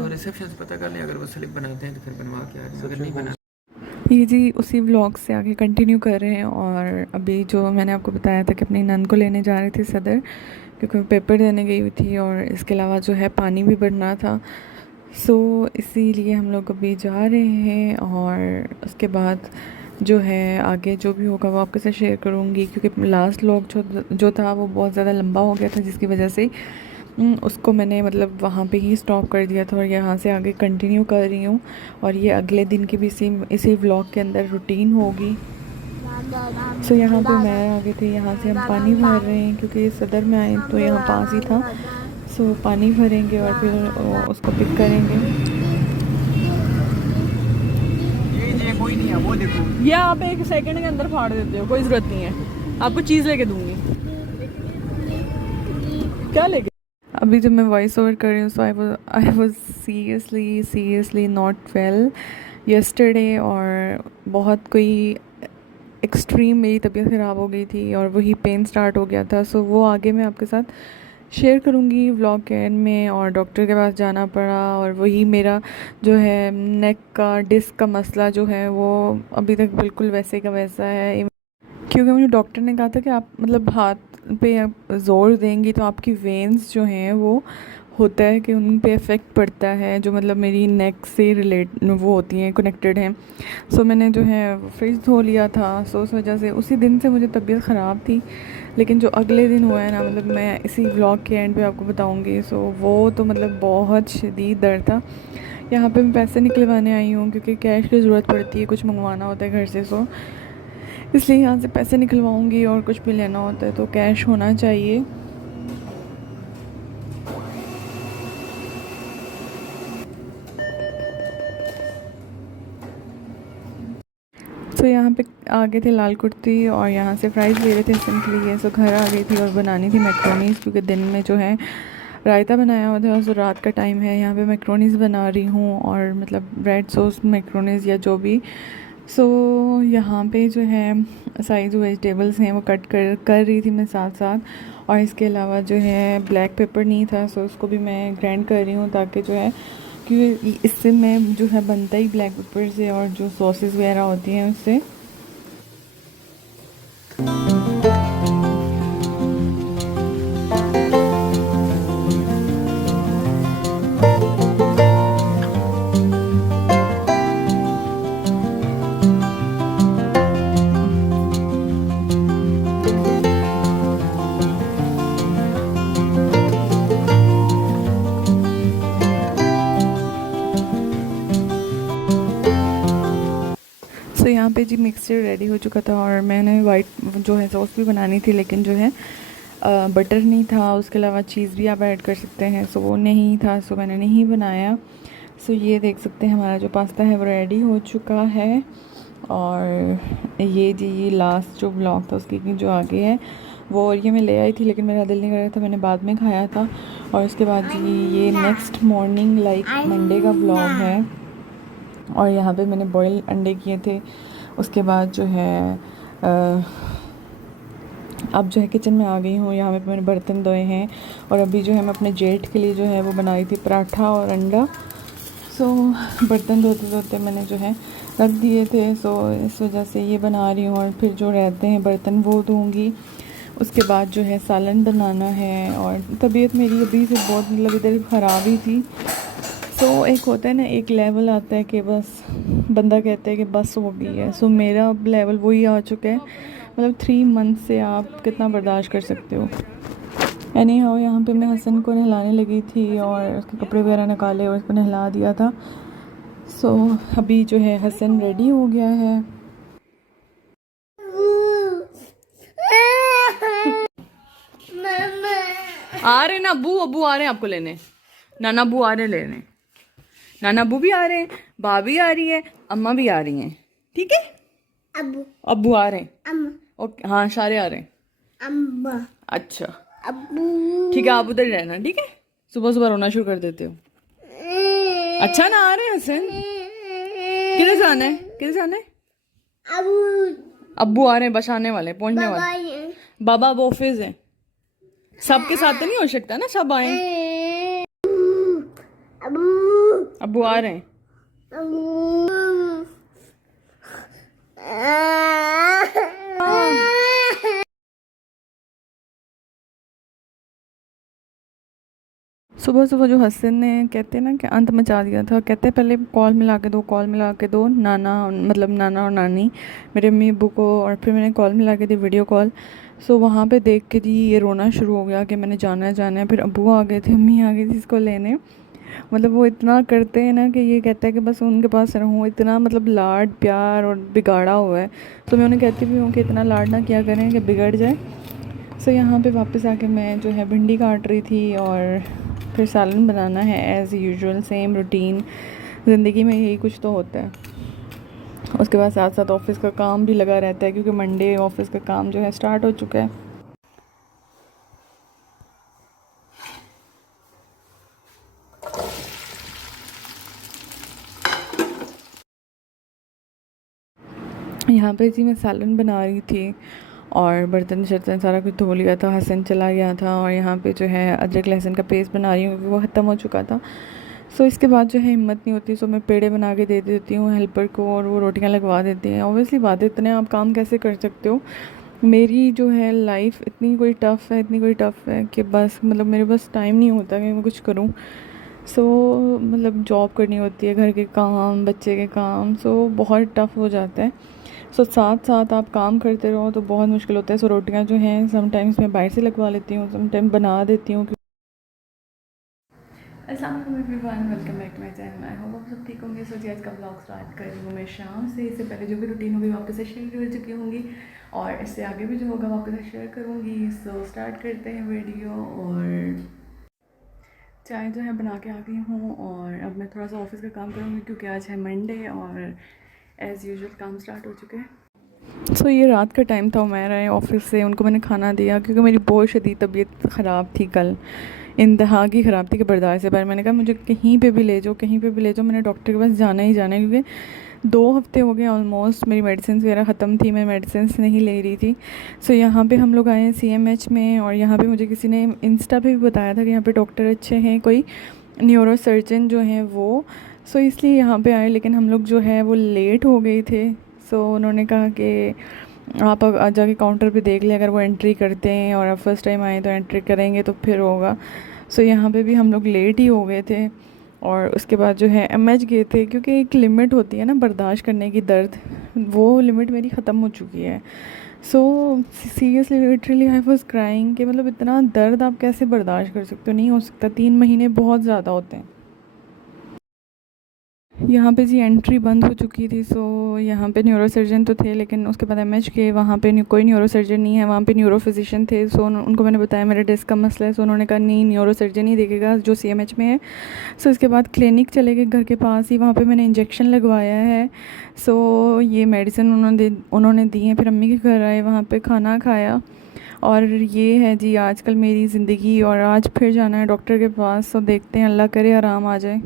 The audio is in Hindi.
तो रिसेप्शन से पता कर लें, अगर वो स्लिप बनाते हैं तो फिर बनवा के आ जाए, अगर नहीं बना। ये जी उसी व्लॉग से आगे कंटिन्यू कर रहे हैं। और अभी जो मैंने आपको बताया था कि अपनी नन को लेने जा रही थी सदर, क्योंकि मैं पेपर देने गई हुई थी और इसके अलावा जो है पानी भी भरना था। सो इसीलिए हम लोग अभी जा रहे हैं और उसके बाद जो है आगे जो भी होगा वो आपके साथ शेयर करूँगी, क्योंकि लास्ट व्लॉग जो था वो बहुत ज़्यादा लंबा हो गया था, जिसकी वजह से उसको मैंने मतलब वहाँ पे ही स्टॉप कर दिया था और यहाँ से आगे कंटिन्यू कर रही हूँ। और ये अगले दिन की भी इसी व्लॉग के अंदर रूटीन होगी। सो यहाँ पे मैं आ गई थी, यहाँ से हम पानी भर रहे हैं क्योंकि सदर में आए तो यहाँ पास ही था। सो पानी भरेंगे और फिर उसको पिक करेंगे। ये कोई नहीं है, वो देखो ये आप एक सेकंड के अंदर फाड़ देते हो, कोई ज़रूरत नहीं है, आपको चीज़ लेके दूँगी। क्या लेके? अभी जब मैं वॉइस ओवर कर रही हूँ so I was seriously not well yesterday, और बहुत कोई एक्सट्रीम मेरी तबीयत ख़राब हो गई थी और वही पेन स्टार्ट हो गया था। सो वो आगे मैं आपके साथ शेयर करूँगी व्लॉग के एंड में। और डॉक्टर के पास जाना पड़ा और वही मेरा जो है नेक का डिस्क का मसला जो है वो अभी तक बिल्कुल वैसे का वैसा है। क्योंकि मुझे डॉक्टर ने कहा था कि आप मतलब हाथ पे आप ज़ोर देंगी तो आपकी वेन्स जो हैं वो होता है कि उन पे इफ़ेक्ट पड़ता है, जो मतलब मेरी नेक से रिलेट वो होती हैं, कनेक्टेड हैं। सो मैंने जो है फ्रिज धो लिया था। सो उस वजह से उसी दिन से मुझे तबीयत ख़राब थी। लेकिन जो अगले दिन हुआ है ना, मतलब मैं इसी व्लॉग के एंड पे आपको बताऊंगी। सो वो तो मतलब बहुत शदीद दर्द था। यहाँ पे मैं पैसे निकलवाने आई हूँ क्योंकि कैश की ज़रूरत पड़ती है, कुछ मंगवाना होता है घर से। सो इसलिए यहाँ से पैसे निकलवाऊँगी और कुछ भी लेना होता है तो कैश होना चाहिए। तो यहाँ पे आ गए थे लाल कुर्ती और यहाँ से फ्राइज़ ले रहे थे सिंपली। सो घर आ गई थी और बनानी थी मैक्रोनीज़, क्योंकि दिन में जो है रायता बनाया हुआ था। सो रात का टाइम है, यहाँ पे मैक्रोनीज़ बना रही हूँ और मतलब ब्रेड सॉस मैक्रोनीज़ या जो भी। सो यहाँ पे जो है सारी जो वेजिटेबल्स हैं वो कट कर रही थी मैं साथ साथ। और इसके अलावा जो है ब्लैक पेपर नहीं था, सो उसको भी मैं ग्राइंड कर रही हूँ ताकि जो है, क्योंकि इससे मैं जो है बनता ही ब्लैक पेपर से और जो सॉसेस वगैरह होती हैं उससे। सो यहाँ पे जी मिक्सचर रेडी हो चुका था और मैंने वाइट जो है सॉस भी बनानी थी, लेकिन जो है बटर नहीं था। उसके अलावा चीज़ भी आप ऐड कर सकते हैं, सो वो नहीं था, सो मैंने नहीं बनाया। सो ये देख सकते हैं हमारा जो पास्ता है वो रेडी हो चुका है। और ये जी ये लास्ट जो ब्लॉग था उसकी जो आगे है वो, और ये मैं ले आई थी लेकिन मेरा दिल नहीं कर रहा था, मैंने बाद में खाया था। और उसके बाद जी ये नेक्स्ट मॉर्निंग लाइक मंडे का ब्लॉग है। और यहाँ पे मैंने बॉयल अंडे किए थे। उसके बाद जो है अब जो है किचन में आ गई हूँ। यहाँ पे मैंने बर्तन धोए हैं और अभी जो है मैं अपने जेठ के लिए जो है वो बनाई थी पराठा और अंडा। सो बर्तन धोते धोते मैंने जो है रख दिए थे। सो इस वजह से ये बना रही हूँ और फिर जो रहते हैं बर्तन वो धोऊँगी। उसके बाद जो है सालन बनाना है। और तबीयत मेरी अभी से बहुत मतलब इधर ख़राब ही थी। तो एक होता है ना, एक लेवल आता है कि बस बंदा कहता है कि बस हो गई है। सो मेरा अब लेवल वही आ चुका है, मतलब 3 मंथ से आप कितना बर्दाश्त कर सकते हो। एनी हाउ यहाँ पे मैं हसन को नहलाने लगी थी और उसके कपड़े वगैरह निकाले और उसको नहला दिया था। सो अभी जो है हसन रेडी हो गया है। आ रहे ना अबू, अबू आ रहे हैं आपको लेने, नाना अबू आ रहे हैं लेने, नाना अबू भी आ रहे हैं, भाभी आ रही है, अम्मा भी आ रही हैं। ठीक है, अबू अबू आ रहे हैं। ओके हाँ सारे आ रहे हैं। अम्मा अच्छा अबू ठीक है, आप उधर ही रहना। ठीक है, सुबह सुबह रोना शुरू कर देते हो। अच्छा ना आ रहे हैं हसन, किधर जाना है, किधर जाना है? अब्बू आ रहे हैं, बस आने वाले, पहुंचने वाले। बाबा अब ऑफिस है, सबके साथ तो नहीं हो सकता ना सब आए। अब्बू आ रहे हैं। सुबह सुबह जो हसन ने कहते हैं ना कि अंत मचा दिया था, कहते हैं पहले कॉल मिला के दो नाना, मतलब नाना और नानी, मेरे अम्मी अब्बू को, और फिर मैंने कॉल मिला के दी, वीडियो कॉल। सो वहाँ पे देख के जी ये रोना शुरू हो गया कि मैंने जाना है। फिर अब्बू आ गए थे, अम्मी आ गई थी इसको लेने। मतलब वो इतना करते हैं ना कि ये कहता है कि बस उनके पास रहूँ, इतना मतलब लाड प्यार और बिगाड़ा हुआ है। तो मैं उन्हें कहती भी हूँ कि इतना लाड ना किया करें कि बिगड़ जाए। सो यहाँ पे वापस आके मैं जो है भिंडी काट रही थी और फिर सालन बनाना है एज़ यूजुअल, सेम रूटीन। ज़िंदगी में यही कुछ तो होता है। उसके बाद साथ साथ ऑफ़िस का काम भी लगा रहता है, क्योंकि मंडे ऑफ़िस का काम जो है स्टार्ट हो चुका है। यहाँ पे जी मैं सालन बना रही थी और बर्तन शर्तन सारा कुछ धो लिया था, हसन चला गया था। और यहाँ पे जो है अदरक लहसुन का पेस्ट बना रही हूँ क्योंकि वो ख़त्म हो चुका था। सो इसके बाद जो है हिम्मत नहीं होती, सो मैं पेड़े बना के दे देती हूँ हेल्पर को और वो रोटियाँ लगवा देती हैं। ऑब्वियसली बात है, इतने आप काम कैसे कर सकते हो। मेरी जो है लाइफ इतनी कोई टफ़ है कि बस मतलब मेरे पास टाइम नहीं होता कि मैं कुछ करूँ। सो मतलब जॉब करनी होती है, घर के काम, बच्चे के काम, सो बहुत टफ़ हो जाता है। सो साथ साथ आप काम करते रहो तो बहुत मुश्किल होता है। सो रोटियां जो हैं समटाइम्स मैं बाहर से लगवा लेती हूँ, समटाइम बना देती हूँ। अस्सलाम वालेकुम everyone, welcome back to my channel. I hope आप सब ठीक होंगे। सो जी आज का ब्लॉग स्टार्ट कर रही हूँ मैं शाम से। इससे पहले जो भी रूटीन होगी वापस से शेयर कर चुकी होंगी और इससे आगे भी जो होगा वापस से शेयर करूँगी। सो स्टार्ट करते हैं वीडियो। और चाय जो है बना के आ गई हूँ और अब मैं थोड़ा सा ऑफिस का काम करूँगी क्योंकि आज है मंडे और एज़ यूजुअल काम स्टार्ट हो चुके हैं। सो ये रात का टाइम था, उमैर आए ऑफिस से, उनको मैंने खाना दिया क्योंकि मेरी बहुत शदीद तबीयत ख़राब थी कल, इंतहा की ख़राब थी कि बर्दाश्त से बाहर। मैंने कहा मुझे कहीं पे भी ले जाओ, मैंने डॉक्टर के पास जाना ही जाना है क्योंकि 2 हफ्ते हो गए ऑलमोस्ट मेरी मेडिसिन वगैरह ख़त्म थी, मैं मेडिसिन नहीं ले रही थी। सो यहाँ पे हम लोग आए हैं CMH में और यहाँ पे मुझे किसी ने इंस्टा पे भी बताया था कि यहाँ पे डॉक्टर अच्छे हैं, कोई न्यूरो सर्जन जो हैं वो। सो इसलिए यहाँ पे आए, लेकिन हम लोग जो है वो लेट हो गए थे। सो उन्होंने कहा कि आप आज जाके काउंटर पे देख लें, अगर वो एंट्री करते हैं और आप फर्स्ट टाइम आए तो एंट्री करेंगे तो फिर होगा। सो यहाँ पे भी हम लोग लेट ही हो गए थे और उसके बाद जो है MH गए थे क्योंकि एक लिमिट होती है ना बर्दाश्त करने की दर्द, वो लिमिट मेरी ख़त्म हो चुकी है। So seriously literally I was crying कि मतलब इतना दर्द आप कैसे बर्दाश्त कर सकते हो, नहीं हो सकता। 3 महीने बहुत ज़्यादा होते हैं। यहाँ पे जी एंट्री बंद हो चुकी थी। सो यहाँ पे न्यूरो सर्जन तो थे, लेकिन उसके बाद MH के वहाँ पे कोई न्यूरो सर्जन नहीं है, वहाँ पे न्यूरो फिजिशियन थे। सो उनको मैंने बताया मेरे डिस्क का मसला है। सो उन्होंने कहा नहीं, न्यूरो सर्जन ही देखेगा जो CMH में है। सो इसके बाद क्लिनिक चले गए घर के पास ही, वहाँ पे मैंने इंजेक्शन लगवाया है। सो ये मेडिसिन उन्होंने दी है। फिर अम्मी के घर आए, वहाँ पर खाना खाया और ये है जी आजकल मेरी ज़िंदगी। और आज फिर जाना है डॉक्टर के पास। सो देखते हैं, अल्लाह करे आराम आ जाए।